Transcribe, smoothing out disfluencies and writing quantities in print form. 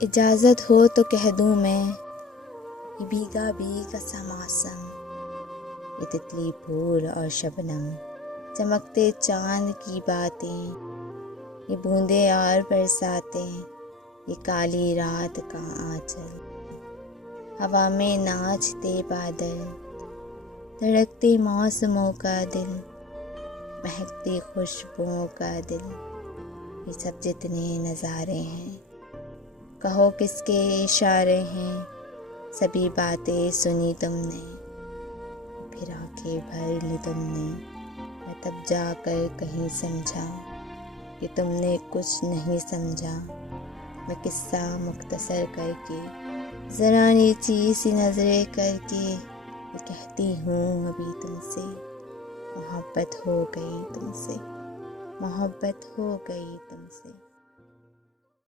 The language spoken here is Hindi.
इजाज़त हो तो कह दूँ मैं, ये भीगा भीगा सा मौसम, ये तितली फूल और शबनम, चमकते चांद की बातें, ये बूंदे और बरसातें, ये काली रात का आंचल, हवा में नाचते बादल, धड़कते मौसमों का दिल, महकती खुशबुओं का दिल, ये सब जितने नज़ारे हैं, कहो किसके इशारे हैं, सभी बातें सुनी तुमने, फिर आंखें भर ली तुमने। मैं तब जाकर कहीं समझा कि तुमने कुछ नहीं समझा। मैं किस्सा मुख्तसर करके, ज़रा नीची सी नज़रें करके, मैं कहती हूँ अभी तुमसे, मोहब्बत हो गई तुमसे, मोहब्बत हो गई तुमसे।